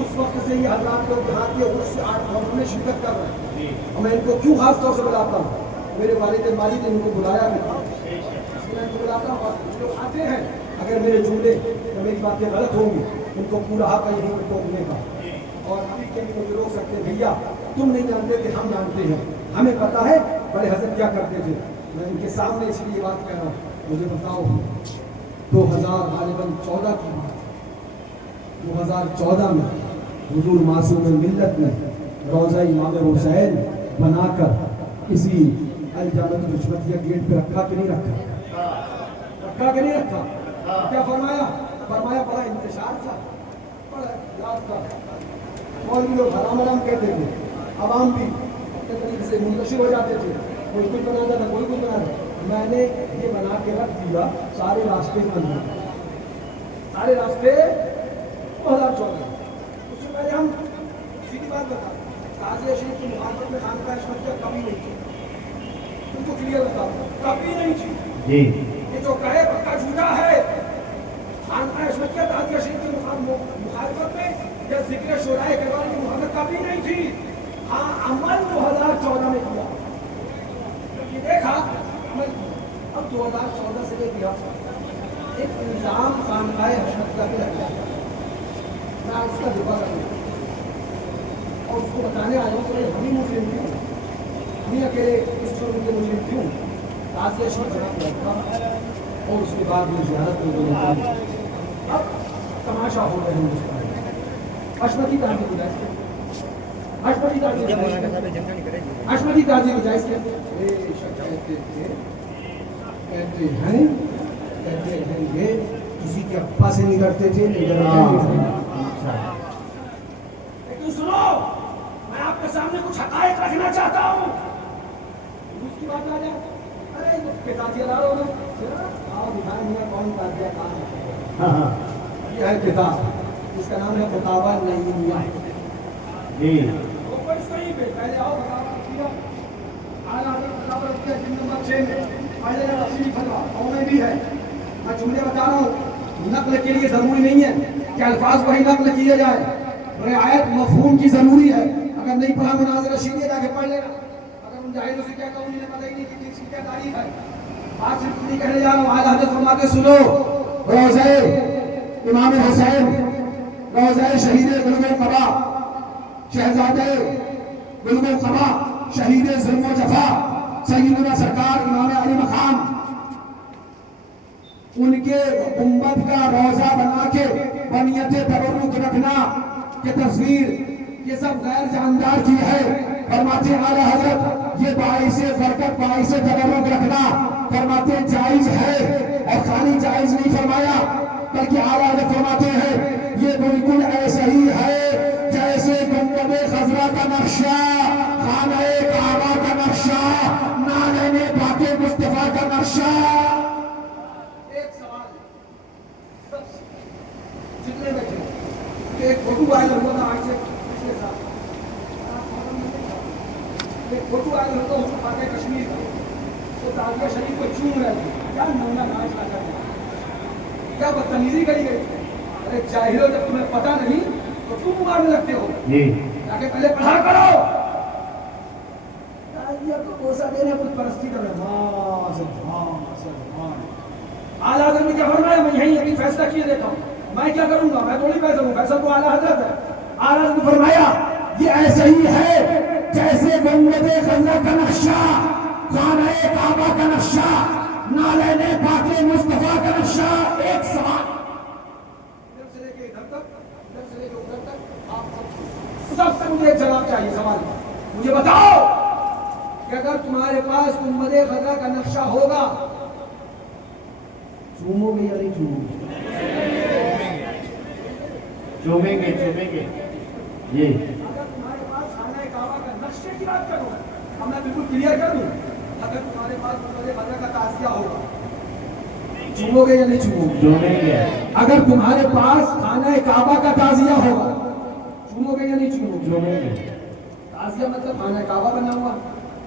اس وقت سے یہ حضرات لوگ یہاں کے اس سے 8 گھنٹوں میں شرکت کر رہے ہیں۔ اور میں ان کو کیوں خاص طور سے بلاتا ہوں، میرے والد ماجد نے ان کو بلایا بھی تھا، اس لیے میں ان کو بلاتا ہوں۔ اور جو آتے ہیں اگر میرے جملے یا میری باتیں غلط ہوں گی ان کو پورا حق ہے یہیں پہ ٹوکنے کا، اور ابھی کے مجھے روک سکتے ہیں، بھیا تم نہیں جانتے کہ ہم جانتے ہیں، ہمیں پتا ہے بڑے حضرت کیا کرتے تھے۔ میں ان کے سامنے اس لیے بات کر رہا ہوں، مجھے بتاؤ 2014 کی بات، 2014 میں حضور معصوم ملت نے روضہ امام حسین بنا کر اسی الجامعۃ الرشوتیہ گیٹ پہ رکھا کہ نہیں رکھا؟ رکھا کہ نہیں رکھا؟ کیا فرمایا؟ فرمایا بڑا انتشار تھا، بڑا یاد تھا، مولوی لوگ حرام حرام کہتے تھے، عوام بھی اپنے طریقے سے منتشر ہو جاتے تھے، کوئی کچھ بناتا تھا کوئی کچھ بناتا تھا۔ میں نے یہ بنا کے رکھ دیا، سارے راستے بند ہوئے، سارے راستے 2014۔ اس سے پہلے ہم سیدھی بات بتا، قاضی شریف کی مخالفت میں خانقاہ اشرفیہ کبھی نہیں تھی، ان کو کلیئر بتا کبھی نہیں تھی، یہ جو کہے پکا جھوٹا ہے۔ خانقاہ اشرفیہ قاضی شریف کی مخالفت میں یا ذکر شورائے کروانے کی مخالفت کبھی نہیں تھی۔ ہاں عمل 2014 میں کیا، یہ دیکھا عمل، اب 2014 سے لے دیا ایک الزام خانقاہ اشرفیہ پہ لگ جاتا، میں اس کا دفاع کروں اور اس کو بتانے آیا ہوں کہ ہم ہی مسلم کیوں، ہم ہی اکیلے اس جرم کے مسلم کیوں، قاضی اشرف بنا لڑکا اور اس کے بعد میں زیارت میں گئی۔ اب تماشا ہو رہا ہے ہندوستان میں، حشمتی قاضی گزائش کے، حشمتی قاضی حشمتی قاضی گزائش کے کہتے ہیں یہ کسی کے ابا سے نہیں کرتے تھے، لیکن سنو میں آپ کے سامنے کچھ حقائق رکھنا چاہتا ہوں، اس کی بات آ جائے، ارے یہ تازیہ لا رہا ہوں، آؤ دکھائیں گے کون تازیہ کہاں ہے۔ یہ ہے کتاب، اس کا نام ہے فتاوی نعیمیہ، پہلے آؤ فتاوی نعیمیہ، اعلیٰ حضرت نمبر 6 میں پڑھ لینا تفصیلی فتویٰ اور میں بھی ہے. میں جملے بتا رہا ہوں، نقل کے لیے ضروری نہیں ہے کہ الفاظ وہی نقل کیے جائے، رعایت مفہوم کی ضروری ہے. اگر نہیں پڑھا مناظرہ شیعہ جا کے پڑھ لینا. اگر ان جاہلوں سے کیا کہوں، انہیں پتہ ہی نہیں کہ اس کی کیا تعریف ہے. بات صرف نہیں کہنے جا رہا ہوں. اعلیٰ حضرت فرماتے سنو، روضہ امام حسین، روضہ شہید گلب القبا، شہزادے گلب القبا، شہید ظلم و جفا، سیدنا سرکار امام علی مقام، ان کے گنبد کا روضہ بنا کے بنیت تبرک رکھنا کہ تصویر یہ سب غیر جاندار کی ہے. فرماتے اعلیٰ حضرت یہ باعث برکت، باعث تبرک رکھنا فرماتے جائز ہے. اور خالی جائز نہیں فرمایا بلکہ اعلیٰ حضرت فرماتے ہیں یہ بالکل ایسا ہی ہے جیسے گنبد خضرا کا نقشہ، خانہ کعبہ کا نقشہ، نالین پاک مصطفیٰ کا نقشہ. ایک سوال سب سے جتنے بچے ایک فوٹو وائرل ہوا تھا آج سے پچھلے سال، ایک فوٹو وائرل ہوتا ہے فاتح کشمیر کا، وہ تعزیہ شریف کو چوم رہے تھے. کیا نمونہ ناچ لگا ہے، کیا بدتمیزی کری گئی. ارے جاہلو جب تمہیں پتہ نہیں تو کیوں مارنے لگتے ہو؟ جا کے پہلے پڑھا کرو. تعزیہ کو کوسا دینے بت پرستی کر رہے اعلیٰ حضرت نے کیا فرمایا؟ میں یہیں ابھی فیصلہ کیے دیتا ہوں، میں کیا کروں گا؟ میں تھوڑی فیصلہ ہوں، فیصلہ تو اعلیٰ حضرت ہے. اعلیٰ حضرت نے فرمایا یہ ایسا ہی ہے جیسے گنبد خضرا کا نقشہ، خانہ کعبہ کا نقشہ، نالین پاک مصطفیٰ کا نقشہ. ایک سوال ادھر سے لے کے ادھر تک، ادھر سے لے کے ادھر تک، آپ سب سے مجھے ایک جواب چاہیے. سوال مجھے بتاؤ کہ اگر تمہارے پاس گنبد خضرا کا نقشہ ہوگا چومو گے یا نہیں چومو گے؟ چومیں گے، چومیں گے. جی اگر تمہارے پاس خانہ کعبہ کا نقشے کی بات کروں، اب میں بالکل کلیئر کر دوں، اگر تمہارے پاس گنبد خضرا کا تعزیہ ہوگا چومو گے یا نہیں چومو گے؟ چومیں گے. اگر تمہارے پاس خانہ کعبہ کا تعزیہ ہوگا چومو گے یا نہیں چومو گے؟ چومیں گے. تعزیہ مطلب خانہ کعبہ بنا ہوا،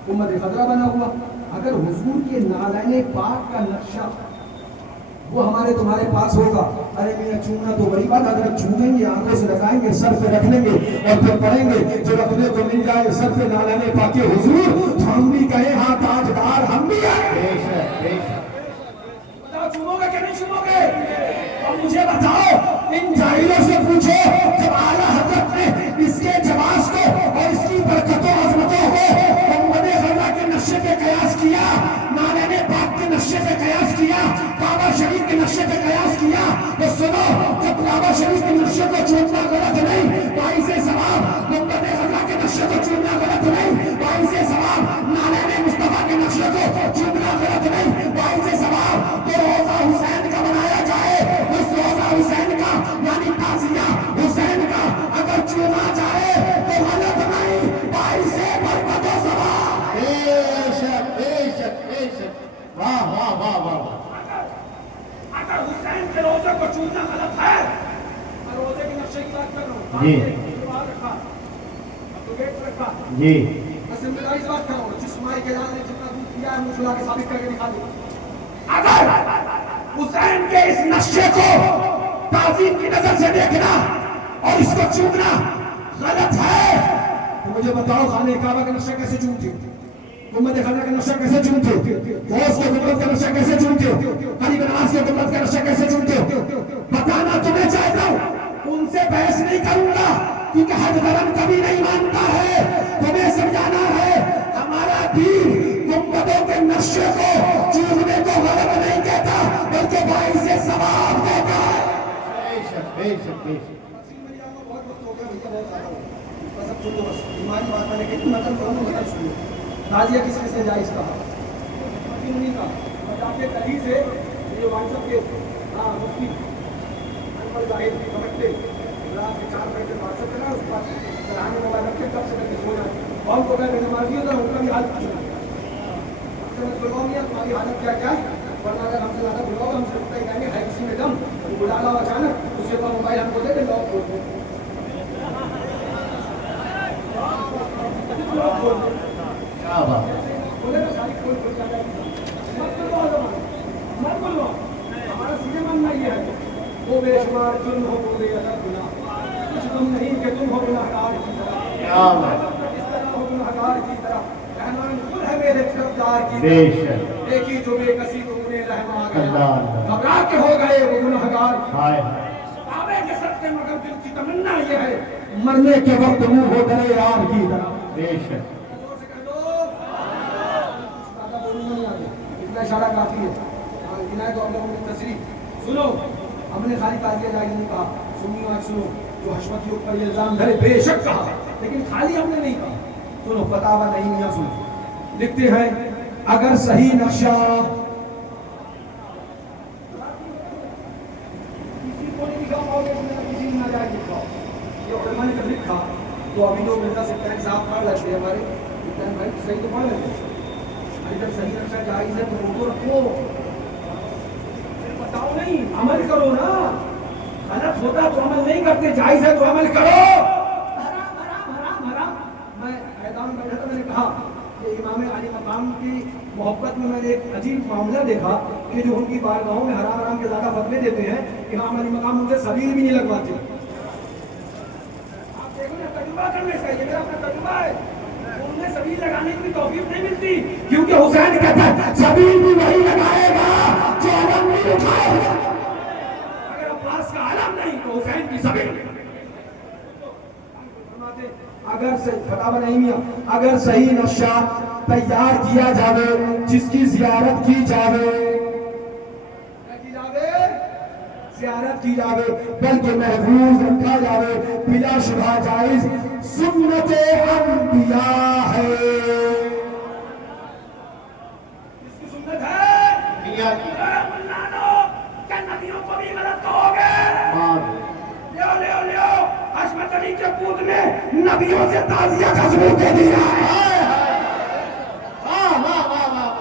گنبد خضرا بنا ہوا. اگر حضور کے نالین پاک کا نقشہ وہ ہمارے تمہارے پاس ہوگا، ارے میاں چومنا تو بڑی بات، اگر چومیں گے آنکھوں سے لگائیں گے، سر پہ رکھ لیں گے اور پھر پڑھیں گے جو رکھنے کو مل جائے سر پہ نالین پاک حضور، تو ہم بھی کہیں ہاں تاجدار ہم بھی ہیں. بے شک، بے شک. بتاؤ چومو گے کہ نہیں چومو گے؟ اور مجھے بتاؤ ان جاہلوں سے پوچھو جب اعلیٰ حضرت نے اس کے جواز کو اور اس کی برکتوں عظمتوں کو گنبد خضرا کے نقشے پہ قیاس کیا، نالین پاک کے نقشے پہ قیاس کیا، کعبہ شریف کے نقشے پہ قیاس کیا، تو سنو جب کعبہ شریف کے نقشے کو چومنا غلط نہیں، باعث ثواب گنبد خضرا کے نقشے کو چومنا غلط نہیں، باعث ثواب نالین مصطفیٰ کے نقشے کو چومنا غلط نہیں، باعث ثواب تو روضہ حسین کا بنایا جائے، اس روضہ حسین کا یعنی تعزیہ حسین کا اگر چوما جائے تو غلط نہیں، باعث برکت و ثواب. بے شک، بے شک، بے شک. واہ واہ واہ واہ. اگر حسین کے روزے کو چومنا غلط ہے، میں روزے کے نقشے کی بات کر رہا ہوں. جی رکھا تو گیٹ رکھا، جی. میں ذمہ داری سے بات کر رہا ہوں. جس مائی کے جانے جتنا دودھ پیا ہے مجھ لا کے ثابت کر کے دکھا دوں. اگر حسین کے اس نقشے کو تعظیم کی نظر سے دیکھنا اور اس کو چومنا غلط ہے تو مجھے بتاؤ خانہ کعبہ کا نقشہ کیسے چومتے ہو؟ گنبد خضرا کا نقشہ کیسے چومتے ہو؟ غوث کے گنبد کا نقشہ کیسے چومتے ہو؟ غریب نواز کے گنبد کا نقشہ کیسے چومتے ہو؟ بتانا تمہیں چاہتا ہوں، ان سے بحث نہیں کروں گا کیونکہ حد درم کبھی نہیں مانتا ہے. تمہیں سمجھانا ہے ہمارا دین گنبدوں کے نقشے کو چومنے کو غلط نہیں کہتا بلکہ باعث ثواب کہتا ہے. بے شک، بے شک، بے شک. تعزیہ کس کس نے جائز کہا؟ نہیں کہا. بس آپ کے تحریر سے یہ واٹس ایپ کے مفتی انور ظاہر کی کمنٹے رات کے 4 بجے واٹس ایپ کرنا، اس کے بعد سراہنے موبائل رکھ کے کب سے کر کے سو جائے. اور کو اگر نمازی ہوتا ہے ان کا بھی حال پوچھنا ہم سے مت بلواؤ نہیں تمہاری حالت کیا کیا ہے، ورنہ اگر ہم سے زیادہ بلواؤ ہم سے رکھتا ہی جائیں گے. ہے کسی میں دم بلا لاؤ اچانک، اس کے بعد موبائل ہم کو دے دیں لاک کھول دیں. کیا بات. بولے نا ساری کھول کھول جائے گی مت بولو مت بولو ہمارا سیدھے ماننا یہ ہے وہ بے شمار جرم ہو وہ بے ادب گناہ کچھ کم نہیں کہ تم ہو گناہگار کی طرح کیا بات اس طرح ہو گناہگار کی طرح رحمان خود ہے میرے طرفدار کی بے طرح شک دیکھی جو بے کسی تو انہیں رحم آ اللہ گیا اللہ گھبرا کے ہو گئے وہ گناہگار ہائے آبے کے سکتے مگر دل کی تمنا یہ ہے مرنے کے وقت منہ ہو گئے یار کی طرح بے شک زور سے کہہ دو زیادہ بولنا نہیں آگے اتنا اشارہ کافی ہے عنایت اور لوگوں نے تصریح سنو ہم نے خالی تعزیہ جائز نہیں کہا سنیو آج سنو جو حشمت کے اوپر یہ الزام دھرے بے شک کہا لیکن خالی ہم نے نہیں کہا سنو فتاوی نہیں میاں سنو لکھتے ہیں اگر صحیح نقشہ کسی کو نہیں لکھا پاؤ گے کسی نے نہ جائز لکھا یہ علماء نے جب لکھا تو ابھی جو مرزا سے پین صاحب پڑھ لیتے ہیں ہمارے پین بھائی صحیح تو پڑھ لیتے ہیں ابھی جب صحیح نقشہ جائز ہے تو اردو رکھو بتاؤ نہیں عمل کرو نا غلط ہوتا تو عمل نہیں کرتے جائز ہے تو عمل کرو حرام حرام حرام حرام میں حیدان بیٹھا تھا میں نے کہا کہ امام علی مقام کی محبت میں نے ایک عجیب معاملہ دیکھا کہ جو ان کی بارگاہوں میں حرام حرام کے زیادہ فتوے دیتے ہیں امام علی مقام ان سے سبیل بھی نہیں لگواتے آپ دیکھو نا تجربہ کرنے سے یہ میرا اپنا تجربہ ہے ان میں سبیل لگانے کی بھی توفیق نہیں ملتی کیونکہ حسین کہتا ہے سبیل بھی وہی لگائے گا جو علم نہیں اٹھائے گا اگر عباس کا علم نہیں تو حسین کی سبیل اگر فتاوی نہیں میاں اگر صحیح نقشہ تیار کیا جاوے جس کی زیارت کی جاوے زیارت کی جاوے بلکہ محفوظ رکھا جاوے بلا شبہ جائز سنت انبیاء ہے اس کی سنت ہے دنیا کی ملانو کیا نبیوں کو بھی غلط کہو گے مار لیو لیو لیو حشمت علی کے پوت نے نبیوں سے تعزیہ کا ثبوت دے دیا ہے واہ واہ واہ واہ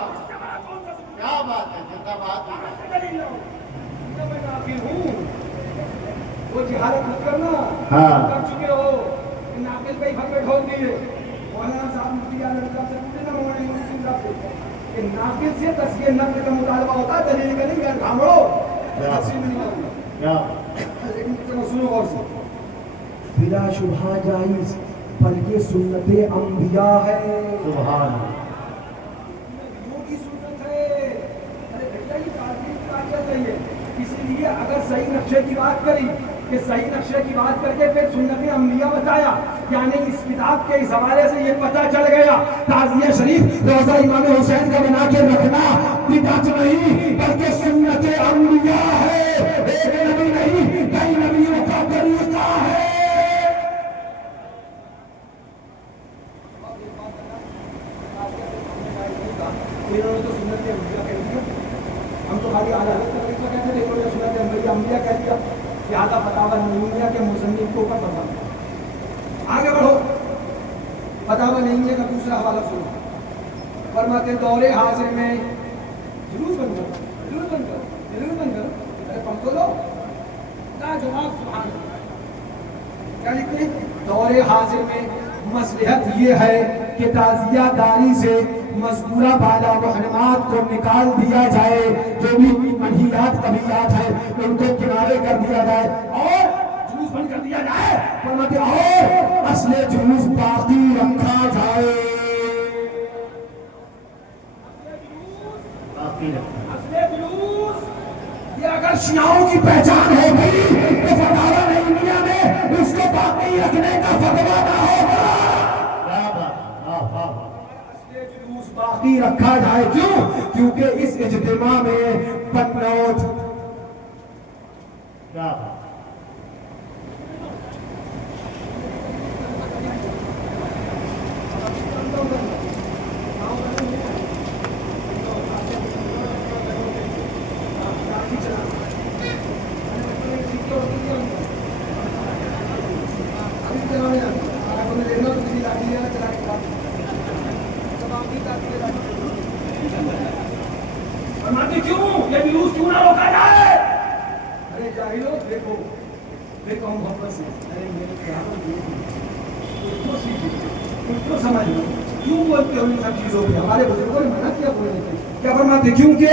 کیا بات ہے زندہ باد وہ جہالت مت کرنا کر چکے ہو ناقل پہ ہی پھر ڈھول دیے مولانا صاحب مفتی عالم صاحب سے پوچھے نا مولانا مسلم صاحب سے کہ ناقل سے تصحیح نقل کا مطالبہ ہوتا ہے دلیل کا نہیں یار گھامڑو تفسیر میں نہیں کروں لیکن سنو غور سے بلا شبہ جائز بلکہ سنت انبیاء ہے سبحان نبیوں کی سنت ہے ارے بھیا یہ تعظیم کی بات چل رہی ہے اسی لیے اگر صحیح نقشے کی بات کری کہ صحیح نقشے کی بات کر کے پھر سنت انبیاء بتایا یعنی اس کتاب کے اس حوالے سے یہ پتہ چل گیا تعزیہ شریف روضہ امام حسین کا بنا کے رکھنا بدعت نہیں بلکہ سنت انبیاء ہے ایک نبی نہیں کئی نبیوں کا طریقہ ہے انہوں نے تو سنت انبیاء کہہ دیا ہم تو خالی اعلیٰ حضرت کا طریقہ کہتے تھے انہوں نے سنت انبیاء کہہ دیا لہٰذا فتاوی نعیمیہ کے مصنف کو اوپر فرماتے آگے بڑھو فتاوی نعیمیہ کا دوسرا حوالہ سنو فرماتے دور حاضر میں جلوس بند کرو ارے پنکھو لو لا جواب سبحان اللہ کیا لکھتے ہیں دور حاضر میں مصلحت یہ ہے کہ تعزیہ داری سے مذکورہ بالا محرمات کو نکال دیا جائے جو بھی منہیات قبیحات ہیں ان کو کنارے کر دیا جائے اور جلوس بند کر دیا جائے فرماتے اور اصل جلوس باقی رکھا جائے اصل جلوس یہ اگر شیعوں کی پہچان ہو گئی تو فتاوی نعیمیہ میں اس کو باقی رکھنے کا فتویٰ نہ ہوگا باقی رکھا جائے کیوں کیونکہ اس اجتماع میں پنوت فرماتے کیوں یہ جلوس کیوں نہ روکا جائے ارے جاہلو دیکھو ہم محبت سے ارے میرے پیاروں کچھ تو سیکھو کچھ تو سمجھ لو کیوں بولتے ہو ان سب چیزوں پہ؟ ہمارے بزرگوں نے منع کیا بولنے سے. کیا فرماتے؟ کیونکہ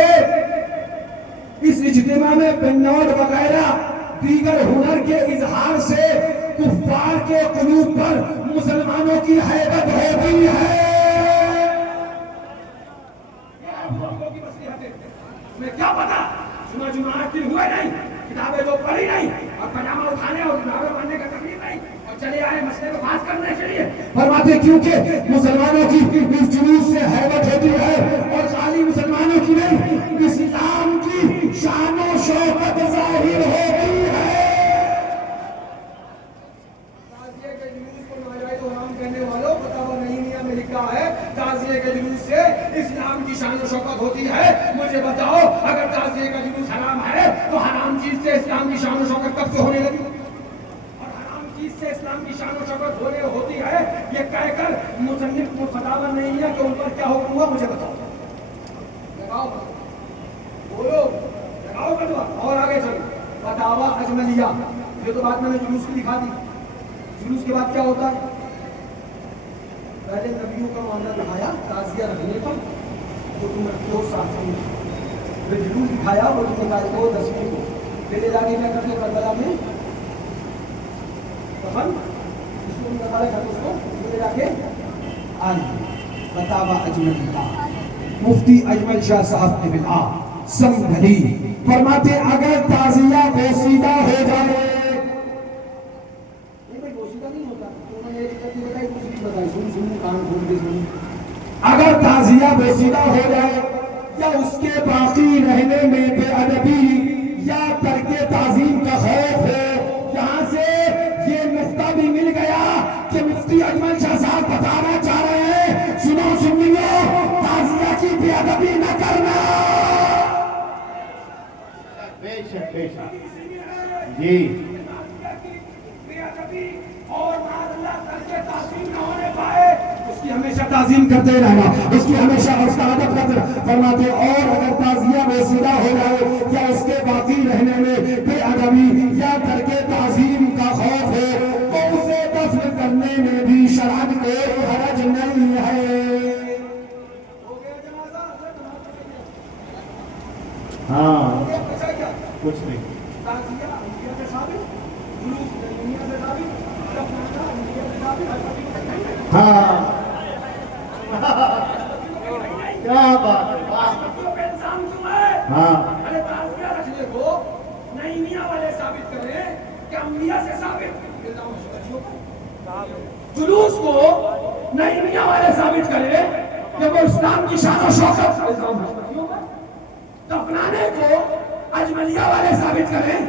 اس اجتماع میں بنود وغیرہ دیگر ہنر کے اظہار سے کفار کے قلوب پر مسلمانوں کی ہیبت ہوتی ہے. میں کیا پتا جمعات دن ہوئے نہیں، کتابیں تو پڑھی نہیں، اور پجامہ اٹھانے اور کتابیں پڑھنے کا تکلیف نہیں، اور چلے آئے مسئلے کو بات کرنے کے لیے. فرماتے کیونکہ مسلمانوں کی اس جلوس سے ہیبت ہوتی ہے، اور خالی مسلمانوں کی نہیں، اسلام کی شان و شوکت ظاہر ہوتی ہے. تعزیے کے جلوس کو ناجائز و حرام کہنے والوں، فتاوی نعیمیہ میں لکھا ہے تعزیے کے جلوس سے اسلام کی شان و شوکت ہوتی ہے. مجھے بتاؤ اگر تعزیے کا جلوس حرام ہے تو حرام چیز سے اسلام کی شان و شوکت کب سے ہونے لگی؟ اور حرام چیز سے اسلام کی شان و شوکت ہوتی ہے یہ کہہ کر مصنف کو فتاوی نعیمیہ کے اوپر کیا حکم ہوا مجھے بتاؤ. لگاؤ بولو، لگاؤ فتوا. اور آگے چلو. فتاوی اجملیہ، یہ تو بات میں نے جلوس کی دکھا دی. جلوس کے بعد کیا ہوتا ہے؟ پہلے نبیوں کا معاملہ دکھایا تعزیہ رکھنے کا، وہ تم رکھو ساتھ میں. پھر جلوس دکھایا وہ تم نکال دو 10ویں کو. پھر لے جا کے کیا کرتے کربلا میں کفن، اس کو نکالے کر اس کو لے جا کے فتاوی اجملیہ. مفتی اجمل شاہ صاحب نے بلا سمجھی فرماتے اگر تعزیہ پوشیدہ ہو جائے، اگر تعزیہ پوشیدہ ہو جائے یا اس کے باقی رہنے میں بے ادبی یا ترک تعظیم کا خوف ہو. یہاں سے یہ نقطہ بھی مل گیا کہ مفتی اجمل شاہ صاحب بتانا چاہ رہے ہیں سنو سنیو، تعزیہ کی بے ادبی نہ کرنا. بے شک بے شک جی. اور اللہ ترک تعظیم نہ ہونے پائے، اس کی ہمیشہ تعظیم کرتے رہنا، اس کی ہمیشہ اس کا ادب کرتے رہنا. فرماتے اور اگر تعزیہ بوسیدہ ہو جائے یا اس کے باقی رہنے میں بے ادبی یا ترک تعظیم کا خوف ہو تو اسے دفن کرنے میں بھی شرعاً کوئی حرج نہیں ہے. ہاں کچھ نہیں. ہاں کیا بات ہے. ہاں ارے تعزیہ رکھنے کو نعیمیہ والے ثابت کریں کہ انبیاء سے ثابت. جلوس کو نعیمیہ والے ثابت کریں کہ وہ اسلام کی شان و شوکت. دفنانے کو اجملیہ والے ثابت کریں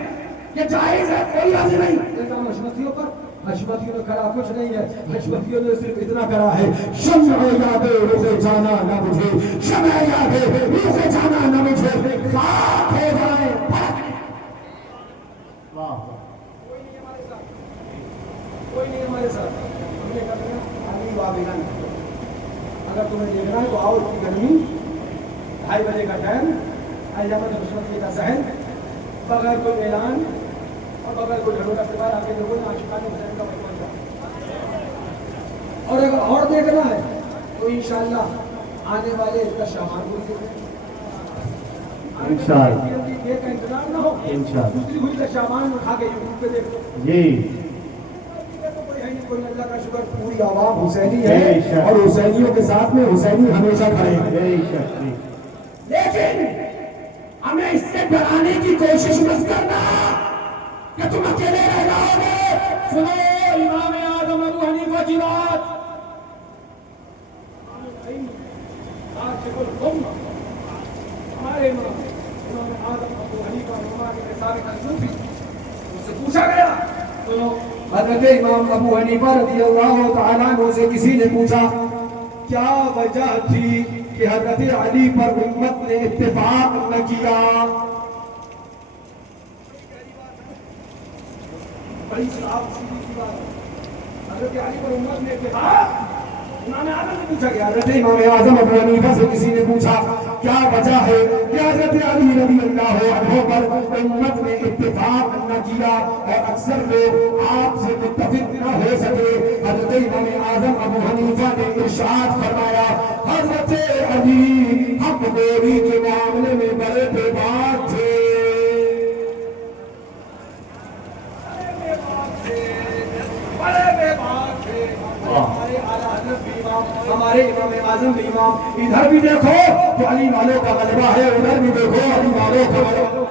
یہ جائز ہے، کوئی حرج نہیں. الزام حشمتیوں پر. حشمتیوں نے کرا کچھ نہیں ہے، حشمتیوں نے صرف اتنا کرا ہے شمع یاد روح جانا نہ مجھے، شمع یاد روح جانا نہ مجھے، خاک ہو جائے. واہ کوئی نہیں ہمارے ساتھ، کوئی نہیں ہمارے ساتھ. ہم نے کہا علی وابلن اگر تمہیں دیکھنا ہے تو آؤ. اس کی گرمی 2:30 بجے کا ٹائم، علامت حشمتی کا ذہن، بغیر کوئی اعلان اور بغیر کوئی ڈھنڈورا سوائے آپ کے لوگوں نے عاشقان حسین کا مجموعہ کیا. اور اگر اور دیکھنا ہے تو انشاءاللہ آنے والے شعبان کو دیکھیں. انشاءاللہ یہ کا انتظار نہ ہو. انشاءاللہ دوسری ہوئی شعبان میں اٹھا کے یوٹیوب پہ دیکھ لو. جی. کوئی اللہ کا شکر پوری عوام حسینی ہے اور حسینیوں کے ساتھ میں حسینی ہمیشہ کھڑے ہیں. بے شک جی. لیکن ہمیں اس سے ڈرانے کی کوشش مت کرنا کہ تم اکیلے رہ جاؤ گے. سنو امام اعظم ابو حنیفہ کی بات. ہمارے امام اعظم ابو حنیفہ سے پوچھا گیا تو حضرت امام ابو حنیفہ رضی اللہ تعالیٰ عنہ سے کسی نے پوچھا کیا وجہ تھی کہ حضرت علی پر امت نے اتفاق نہ کیا. بڑی صاحب سیدھی سی بات. حضرت علی پر امت نے اتفاق امام اعظم سے پوچھا گیا. حضرت امام اعظم ابو حنیفہ سے کسی نے پوچھا کیا وجہ ہے کہ حضرت علی رضی اللہ عنہ پر امت نے اتفاق نہ کیا اور اکثر لوگ آپ سے متفق نہ ہو سکے. حضرت امام اعظم ابو حنیفہ نے ارشاد فرمایا حضرت علی حق گوئی کے معاملے میں بڑے بے باک تھے. ہمارے امام اعظم بھی امام. ادھر بھی دیکھو تو علی والوں کا غلبہ ہے, ادھر بھی دیکھو علی والوں کا غلبہ.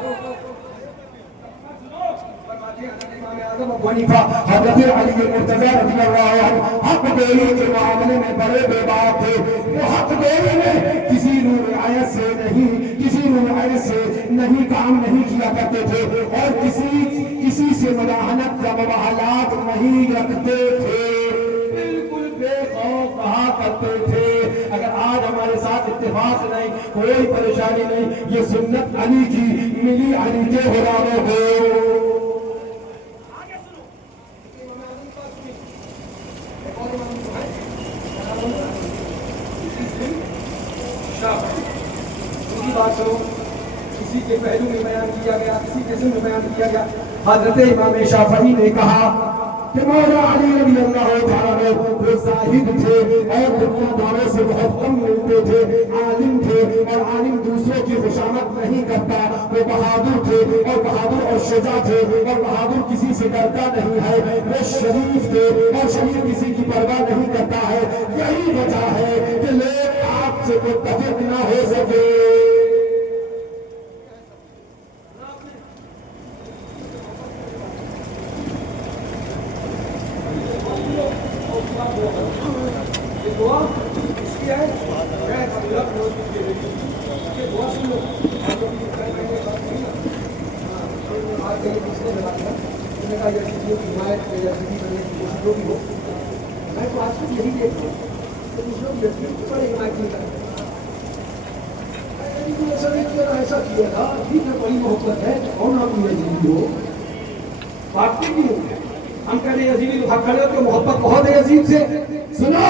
حضرت علی مرتضی رضی اللہ عنہ حق گوئی کے معاملے میں بڑے بے باک تھے. وہ حق گوئی میں کسی رعایت سے نہیں کام نہیں کیا کرتے تھے اور کسی سے مداحنت یا مباحلات نہیں رکھتے تھے, بالکل بے خوف رہا کرتے تھے. اگر آج ہمارے ساتھ اتفاق نہیں, کوئی پریشانی نہیں, یہ سنت علی کی ملی علی کے غلاموں کو. کسی کے پہلو میں بیان کیا گیا, کسی قسم میں بیان کیا گیا. حضرت امام شافعی نے کہا کہ مولا علی رضی اللہ تعالیٰ وہ زاہد تھے اور دنیا داروں سے بہت کم ملتے تھے, عالم تھے اور عالم دوسروں کی خوشامد نہیں کرتا. وہ بہادر تھے اور بہادر اور شجاع تھے اور بہادر کسی سے ڈرتا نہیں ہے. وہ شریف تھے اور شریف کسی کی پرواہ نہیں کرتا ہے. یہی وجہ ہے کہ لوگ آپ سے متفق نہ ہو سکے. ہم کہتے ہیں یزیدی تو حق کھڑے ہوتے محبت بہت ہے یزید سے. سنو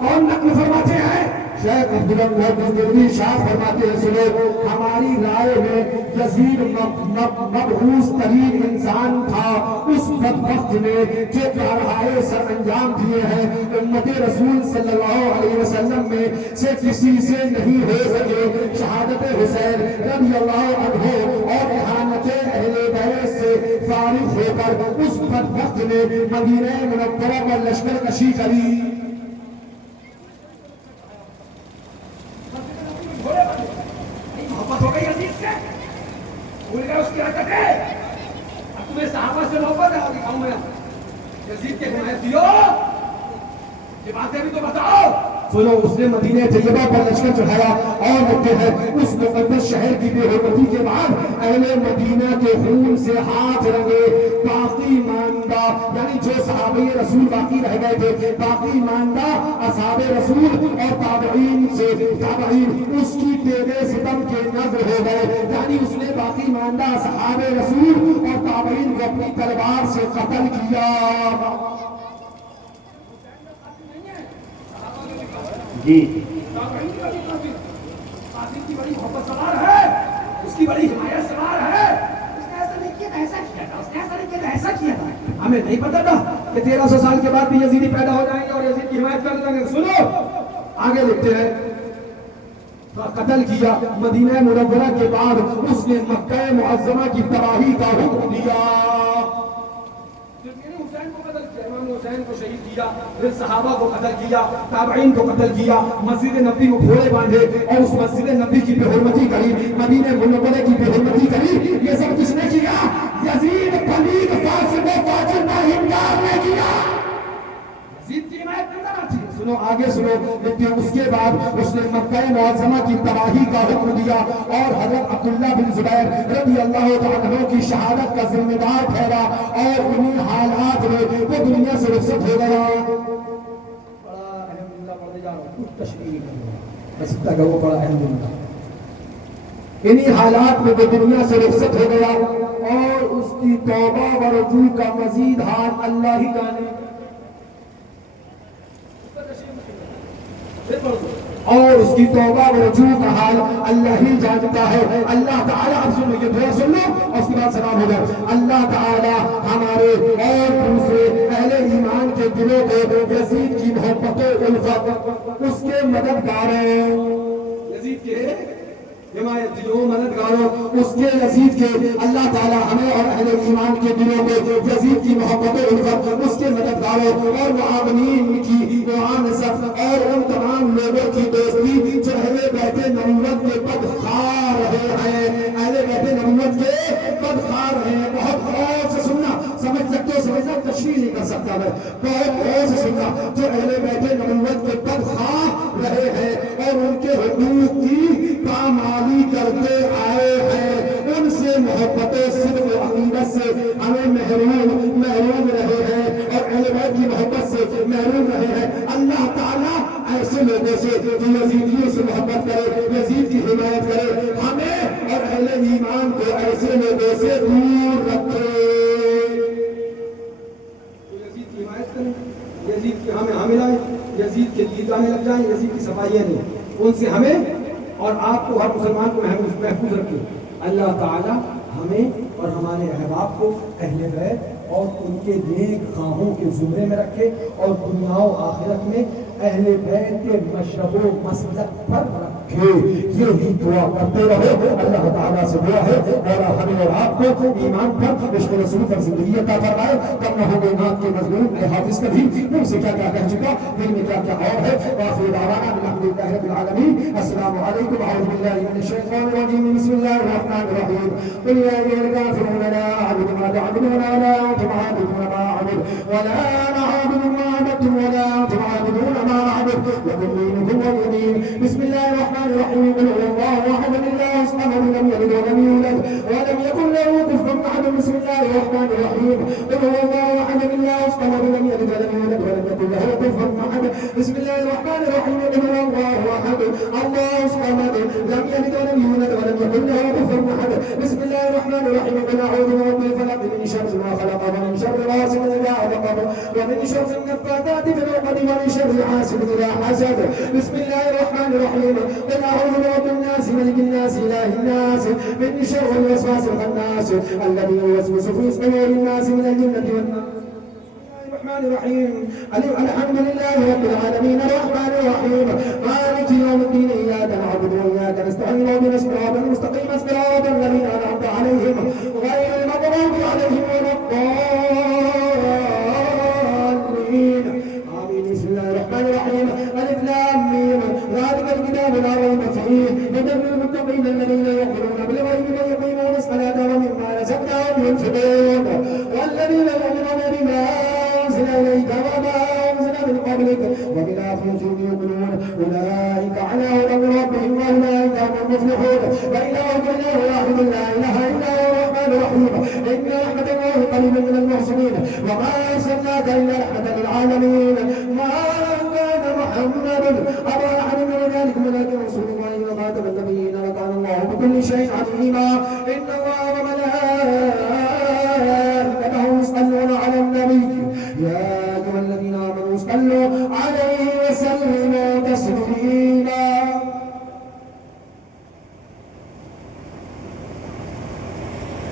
کون نقل فرماتے ہیں؟ شیخ عبداللہ بن شاہ فرماتے ہیں سنو, ہماری رائے میں یزید مبعوث ترین انسان تھا اس بدبخت نے جو کارہائے سر انجام دیے ہیں امت رسول صلی اللہ علیہ وسلم میں سے کسی سے نہیں ہو سکے. شہادت حسین رضی اللہ عنہ اور اہانت اہل بیت سے فارغ ہو کر اس بدبخت نے مدینہ منورہ پر لشکر کشی کری. محبت ہو گئی عزیز سے, بھول گئے اس کی حرکتیں. اب تمہیں صحابہ سے محبت ہے اور دکھاؤں میں یزید کے حمایت دیو, یہ باتیں بھی تو بتاؤ. سنو, اس نے مدینہ طیبہ پر لشکر چڑھایا اور لگتے ہیں اس مقدس شہر کی بے حرمتی کے بعد اہل مدینہ کے خون سے ہاتھ رنگے. باقی ماندہ یعنی جو صحابہ رسول باقی رہ گئے تھے, باقی ماندہ اصحاب رسول اور تابعین اس کی تیغے ستم کے نظر ہو گئے. یعنی اس نے باقی ماندہ اصحاب رسول اور تابعین کو اپنی تلوار سے قتل کیا. جی قاسم کی بڑی محبت سوار ہے, اس کی بڑی حمایت سوار ہے. اس نے ایسا نہیں کیا تھا, ایسا کیا تھا, اس نے ایسا نہیں کیا تھا, ایسا کیا تھا. ہمیں نہیں پتا تھا کہ 1300 سال کے بعد بھی یزیدی پیدا ہو جائیں گے اور یزید کی حمایت کر لیں گے. سنو آگے لکھتے ہیں, قتل کیا. مدینہ منورہ کے بعد اس نے مکہ معظمہ کی تباہی کا حکم دیا. حسین کو قتل کیا, امام حسین کو شہید کیا, پھر صحابہ کو قتل کیا, تابعین کو قتل کیا, مسجد نبی میں گھوڑے باندھے اور اس مسجد نبی کی بے حرمتی کری, مدینہ منورہ کی بے حرمتی کری. یہ سب کس نے کیا؟ یزید پلید فاسق و فاجر کا انکار نے کیا. یزید کی حمایت نہیں کرنا چاہیے. سنو آگے سنو, لیکن اس کے بعد اس نے مکہ معظمہ کی تباہی کا حکم دیا اور حضرت عبداللہ بن زبیر رضی اللہ تعالیٰ عنہ کی شہادت کا ذمہ دار ٹھہرا اور انہی حالات میں وہ دنیا سے رخصت ہو گیا. بڑا الحمدللہ پڑھنے جا رہا ہوں, کچھ تشریح نہیں کروں بس اتنا کہ وہ بڑا الحمدللہ. انہی حالات میں وہ دنیا سے رخصت ہو گیا اور اس کی توبہ و رجوع کا مزید حال اللہ ہی جانے. اور اس کی توبہ و رجوع کا حال اللہ ہی جانتا ہے. اللہ تعالیٰ اب سن لو، یہ دعا سن لو اور اس کے بعد سلام ہو جائے. اللہ تعالیٰ ہمارے اور دوسرے اہل ایمان کے دلوں کو یزید کی محبت و الفت، اس کے مددگاروں، یزید کے حمایت دلوں مددگاروں، اس کے یزید کے، اللہ تعالیٰ ہمیں اور اہل ایمان کے دلوں کو یزید کی محبت و الفت، اس کے مددگاروں اور معاونین کی معاونت اور ان تمام لوگوں کی دوستی جو اہل بیت نبوت کے بدخواہ رہے ہیں، اہل بیت نبوت کے بدخواہ رہے ہیں. بہت غور سے سننا، سمجھ سکتے ہو سمجھنا، تشریح نہیں کر سکتا میں. بہت غور سے سننا، جو اہل بیت نبوت کے بدخواہ رہے ہیں اور ان کے حقوق کی پامالی کرتے آئے ہیں، ان سے محبت صدق و عقیدت سے ہمیں محروم رہے ہیں اور اہل بیت کی محبت سے محروم رہے ہیں. اللہ تعالیٰ ایسے لوگوں سے جو یزیدیوں سے محبت کرے، یزید کی حمایت کرے، ہمیں اور اہل ایمان کو ایسے لوگوں سے دور رکھے. یزید کی حمایت کریں، یزید کی ہمیں حامل آئیں، یزید کے لیے جانے لگ جائیں، یزید کی صفائیاں نہیں، ان سے ہمیں اور آپ کو، ہر مسلمان کو محفوظ رکھے. اللہ تعالی ہمیں اور ہمارے احباب کو اہل بیت اور ان کے نیک خواہوں کے زمرے میں رکھے اور دنیا و آخرت میں اہل بیت کے مشرب و مسلک پر رکھے. یہی دعا کرتے رہو. اللہ تعالیٰ سے دعا ہے اور ہمیں اور آپ کو ایمان پر، عشق رسول پر زندگی عطا فرمائے. کم نہ ہو ایمان کے مضمون اے حافظ کبھی منہ سے کیا کیا کہہ چکا، دل میں کیا کیا اور ہے. وآخر دعوانا الحمد للہ رب العالمین. السلام علیکم، اعوذ باللہ من الشیطان الرجیم، بسم اللہ الرحمن الرحیم. قل یا ایھا الکافرون لا اعبد ما تعبدون ولا انتم عابدون ما اعبد ولا انا عابد ما عبدتم ولا انتم عابدون ما اعبد لكم دينكم ولي دين. بسم الله الرحمن الرحيم. قل هو الله احد الله الصمد لم يلد ولم يولد ولم يكن له كفوا احد. بسم الله الرحمن الرحيم. قل هو الله احد الله الصمد لم يلد ولم يولد ولم يكن له كفوا احد. بسم الله الرحمن الرحيم. قل هو الله احد الله الصمد لم يلد ولم يولد ولم يكن له كفوا احد. بسم الله الرحمن الرحيم. قل اعوذ برب الفلق من شر ما خلق ومن شر غاسق اذا وقب ومن شر النفاثات في العقد ومن شر حاسد اذا حسد. بسم الله الرحمن الرحيم. قل اعوذ برب الناس ملك الناس اله الناس من شر الوسواس الخناس الذي يوسوس في صدور الناس من الجنة والناس. الرحمن الرحيم. الحمد لله رب العالمين الرحمن الرحيم مالك يوم الدين. اياك نعبد واياك نستعين اهدنا الصراط المستقيم صراط الذين انعمت عليهم غير المغضوب عليهم ولا الضالين. آمين. بسم الله الرحمن الرحيم. الف لام ميم ذلك الكتاب لا ريب فيه هدى للمتقين الذين يؤمنون بالغيب ويقيمون الصلاة ومما رزقناهم ينفقون والذين يؤمنون بما أنزل إليك وما أنزل من قبلك وبالآخرة هم يؤمنون أولئك على هدى من ربهم وأولئك هم المفلحون. وإلهكم إله واحد لا إله إلا هو الرحمن الرحيم. إن رحمة الله قريب من المحسنين وما أرسلناك إلا رحمة للعالمين. ما كان محمد أبا أحد من رجالكم ولكن رسول الله وخاتم النبيين وكان الله بكل شيء عليما. إن الله